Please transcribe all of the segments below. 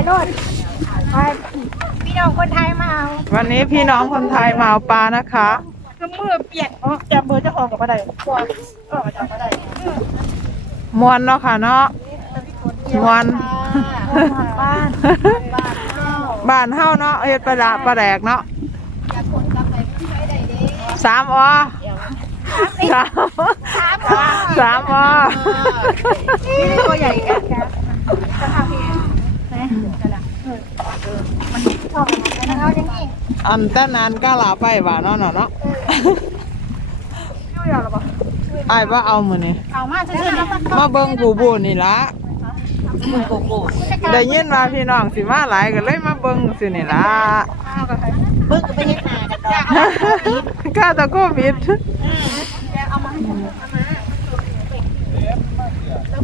ายรถไปพี่น้องคนไทยมาเอาวันนี้พี่น้องคนไทยมาเอาปลานะคะก็มือเปียกอ๋อจับมือเจ้าของกับอะไรกลัวก็มาจับอะไรมวนเนาะค่ะเนาะมวนบ้านบ้านเฮาเนาะเฮ็ดปลาดาปลาแดกเนาะสามอสามสามอนี่ตัวใหญ่กัน อันแต่นานก็ลาไปว่าเนาะเนาะเนาะชื่ออะไรบ้างอ้ายว่าเอามื้อนี้เอามาชื่ออะไรมาเบิ่งกูบูนี่ละได้ยินว่าพี่น้องสิมาหลายก็เลยมาเบิ่งสินี่ละเบิ้งก็ไปเฮ็ดนากันดอกข้าตะโควิด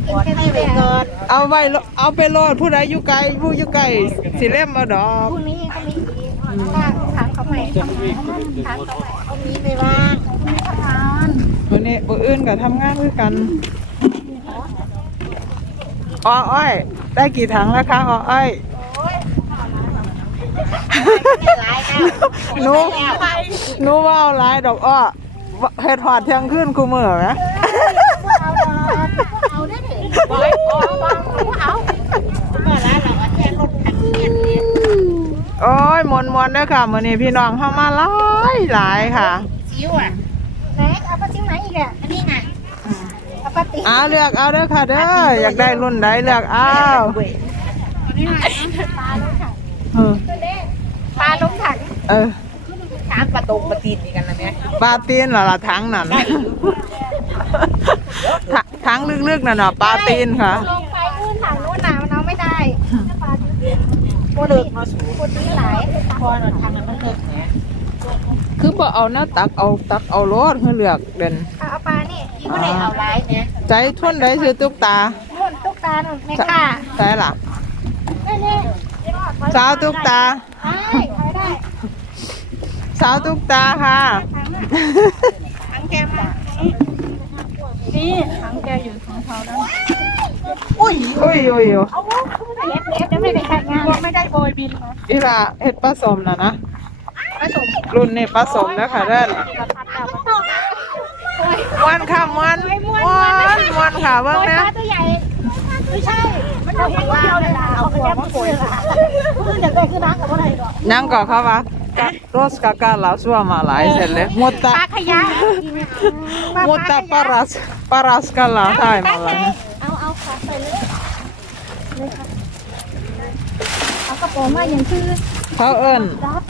กินแค่นี้ไปก่อนเอาไว้โลเอาไปโลดผู้ใดอยู่ไกลผู้อยู่ไกลสิเล่มเอาดอกพรุ่งนี้ก็มีอีกถ้าถามเขาใหม่ถามเขาใหม่เอามีไปว่างมีทำงานวันนี้บ่อื่นก็ทำงานคือกันอ้ออ้อย ได้กี่ถังแล้วคะอ้ออ้อยหลายแล้วหนูหนูว่าเอาหลายดอกอ้อเฮ็ดหอดเที่ยงคืนกูมื้อไหม เอาดอกเอา ได้ดิเอาเอาเมื่อไรเราก็แค่รถทันเงียบเนี่ยโอ้ยมวนมวนๆเด้อค่ะมื้อนี้พี่น้องเข้ามาหลายหลายค่ะซิวอะไหนเอาปลาซิวไหนอีกอะอันนี้ไงเอาปลาตีเอาเลือกเอาเด้อค่ะเด้ออยากได้รุ่นใดเลือกเอาอันนี้ไงปลาล้มถังเออปลาล้มถังเออถามปลาตงปลาตีนกันนะแม่ปลาตีนเหรอล่ะถังนั่น ถถังลึกๆนั่นน่ะปลาตีนค่ะ ลงไปนู่นถังนู่นน่ะมันเอาไม่ได้ปวดเลิกมาสูปวดที่หลายพอหนทางนั้นมันเลิกแหมคือบ่เอาหน้าตักเอาตักเอาโลดให้เลือกเด่นเอาปลานี่ยี่ก็ได้เอาหลายเนี่ยใจทุนได้ซื้อตุ๊กตานู่นตุ๊กตาหนูแม่ค่ะใช่ล่ะนี่นี่สาวตุ๊กตาได้ใช้ได้สาวตุ๊กตาค่ะถังแกมา นี่ถังแกอยู่ของเขาแล้วอุ้ยอุ้ยอุ้ยอุ้ยเอาเล็บเล็บจะไม่ได้แข่งงานไม่ได้โบยบินมาอีหล่ะเฮ็ดผสมน่ะนะผสมรุ่นนี้ผสมแล้วค่ะเด้อม้วนค่ะม้วนม้วนม้วนค่ะเบิ่งโบยนะปลาตัวใหญ่ไม่ใช่ มันเอาหัวเดียวเลยนะเอาหัวมาโกยคือเดี๋ยวเกิดขึ้นน้ำกับอะไรหรอยังก็เขาว่าโรสกากาลาซัวมาหลายเสร็จเลยมุตตะปลาขยะมุตตะปารัสปา รัสกาลาไทยมาแล้วเอาเอาขาใส่เลยเลยค่ะเอากระโปรงมาอย่างชื่อ เขาเอิ้นรับ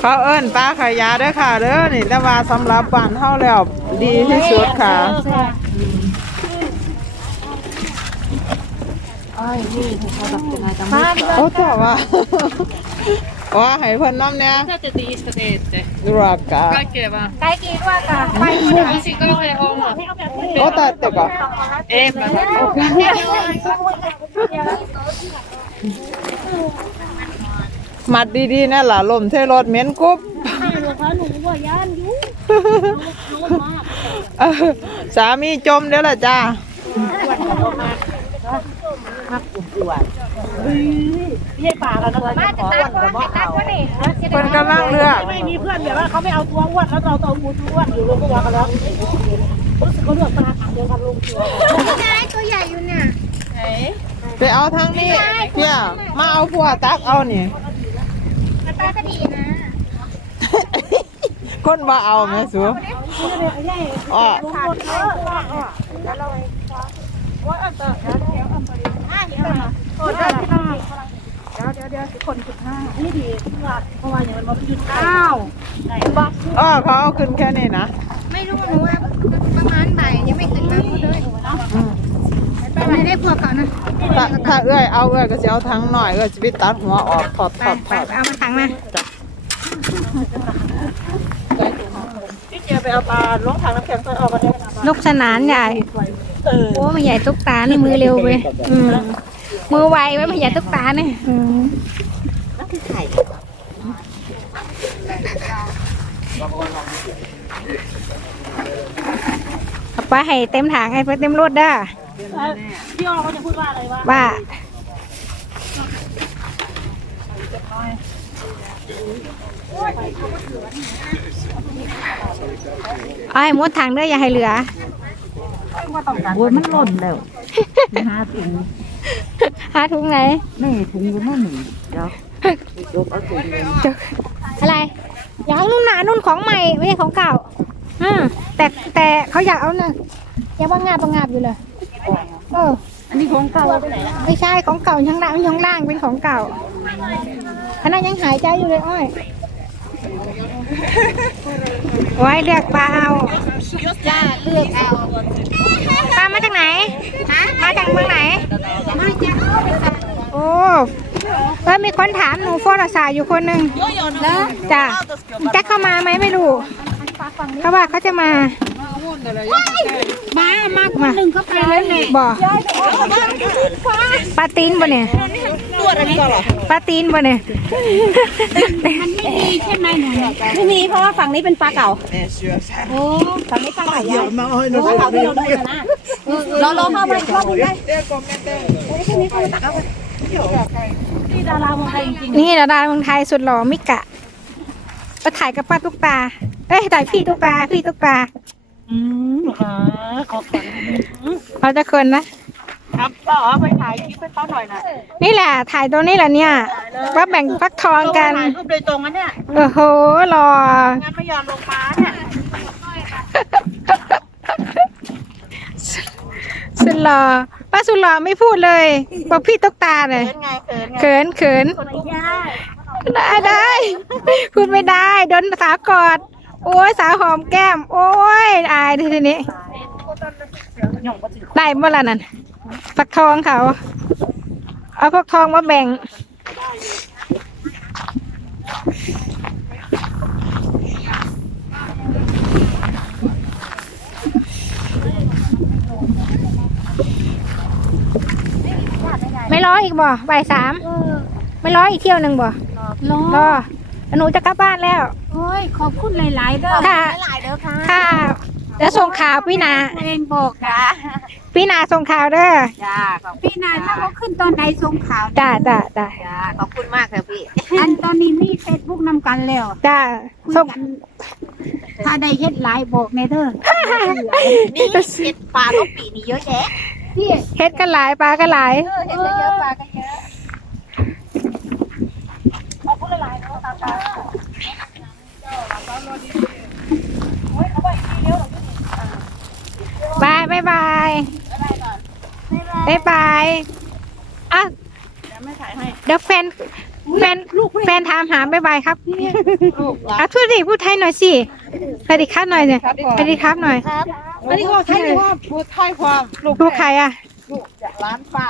เขาเอิ้นปลาขายาเด้อค่ะเด้อนี่แต่ว่าสำหรับบ้านเฮาแล้วดีที่สุดค่ะมาโอ้แต่ว่า ว่าให้เพิ่นน้ำเนี่ย だってテイストでって。 ดูรากา 書けば。 ไก่กีด้วยกันไปที่ไหน 私から早うも。 โอ้แต่แต่ก็ ええ、まだ。 มัดดีๆนะล่ะลมเทรถเหม็นกุ๊บ เออสามีจมเด้อล่ะจ้า ม าจะตามว่าจะตามว่านี่เพิ่นกำลังเลือกไม่มีเพื่อนแบบว่าเขาไม่เอาตัวอ้วนแล้วเราเอาหมูตัวอ้วนอยู่ลงตัวกันแล้วรู้สึกเขาเลือกปลาถังเดียวกันลงตัวนายตัวใหญ่อยู่เนี่ยไปเอาทางนี้เพี่ยมาเอาผัวตักเอานี่ตาก็ดีนะคนว่าเอาแม่สูอ้อขาดเออแล้วเราว่าอันต่อแล้วเดี๋ยวอันต่อดีอะเดี๋ยวโอ้ได้ที่ต้องเดี๋ยวเดี๋ยวเดี๋ยวสิคนจุดห้านี่ดีเพราะว่าอย่างมันมันหยุดอ้าวอ้อเขาเอาขึ้นแค่นี้นะไม่รู้หนูว่าประมาณบ่ายยังไม่ขึ้นมาพูดเลยไม่ได้พวกเขานะถ้าถ้าเอื้อยเอาเอื้อยก็จะเอาทั้งหน่อยเอื้อยจะไปตัดหัวออกถอดถอดถอดเอามาถังมาพี่เจไปเอาปลาลงถังน้ำแข็งใส่ออกมาได้นะลูกสนานใหญ่เออโอ้มันใหญ่ตุ๊กตานี่มือเร็วเว้ยอืม มือไวไว้ไมาอย่าตุกตาเนี่ยไเอาไปให้เต็มถังให้ไปเต็มรถเด้อพี่ออเขาจะพูดว่าอะไรวะว่าไอ้หมดถังเด้ออย่าให้เหลือว่มันหล่นแล้วหาถุง หาถุงไหนนี่ถุงอยู่นั่นนี่เดี๋ยวลบเอาถุงเลยอะไรอยากเอานุ่นหนานุ่นของใหม่ไม่ใช่ของเก่าอืมแต่แต่เขาอยากเอาเนี่ยยังว่างาบว่างาบอยู่เลยเอออันนี้ของเก่าไม่ใช่ของเก่าข้างล่างข้างล่างเป็นของเก่าขณะยังหายใจอยู่เลยอ้อยโอ้ยเลือกปลาเอาจ้าเลือกเอาปลามาจากไหนมาจากเมืองไหนมาจากโอ้ เออมีคนถามหนูโฟนศาสตร์อยู่คนหนึ่งแล้วจ้ะจะเข้ามาไหมไม่รู้เขาว่าเขาจะมา มา มาคนหนึ่งเข้าไปเลยนี่บ่ปลาตีนบ่เนี่ยตัวอะไรก่อนหรอปลาตีนบ่เนี่ยมันไม่มีใช่ไหมหนูไม่มีเพราะว่าฝั่งนี้เป็นปลาเก่าโอ้ฝั่งนี้ปลาใหญ่ใหญ่โอ้เขาที่เราดูนะเราลองเข้าไปรอบนึงได้ นี่ดาราเมืองไทยจริงนี่ดาราเมืองไทยสุดหล่อมิกะมาถ่ายกับป้าตุ๊กตา เอ้ยถ่ายพี่ตุ๊กตาพี่ตุ๊กตาอืมอ่าขอบคุณเราจะเคินนะครับต่อไปถ่ายคลิปให้เขาหน่อยนะนี่แหละ ถ่ายตัวนี้แหละเนี่ยว่าแบ่งฟักทองกันถ่ายรูปโดยตรงนะเนี่ยโอ้โหหล่องั้นไม่ยอมลงมาเนี่ย สุดหล่อป้าสุดหล่อไม่พูดเลย บอกพี่ตุ๊กตาเลยเป็นไงเขินไงเขินเขินคนไม่ยากได้ได้พูดไม่ได้โดนสาวกอด โอ้ยสาวหอมแก้ม โอ้ยอายทีนี้ได้เมื่อไรนั่นฟักทองเขา เอาฟักทองมาแบ่ง ร้ออีกบ่บ่ายสามไม่ร้ออีกเที่ยวหนึ่งบ่รอรอหนูจะกลับบ้านแล้วโอ้ยขอบคุณหลาย ๆ เด้อค่ะหลายๆเด้อค่ะค่ะจะส่งข่าวพี่นาเองบอกค่ะพี่นาส่งข่าวเด้อจ้าพี่นายถ้าเขาขึ้นตอนใดส่งข่าวจ้าจ้าจ้าจ้าขอบคุณมากค่ะพี่อันตอนนี้มีเฟซบุ๊กนำกันแล้วจ้าคุยส่งกันถ้าได้เฮ็ดไลน์บอกในเด้อนี่เฮ็ดปลาก็ปีนี้เยอะแยะ เฮ็ดกันหลายปลากันหลายเฮ็ดเยอะปลาก็เยอะบายบายบายบายบายอะเดี๋ยวแฟนแฟนแฟนถามหาบายบายครับอะพูดสิพูดไทยหน่อยสิสวัสดีครับหน่อยสิสวัสดีครับหน่อย อันนี้ก็ใช่ว่าพูดไทยความลูกลูกใครอะลูกจากร้านป้า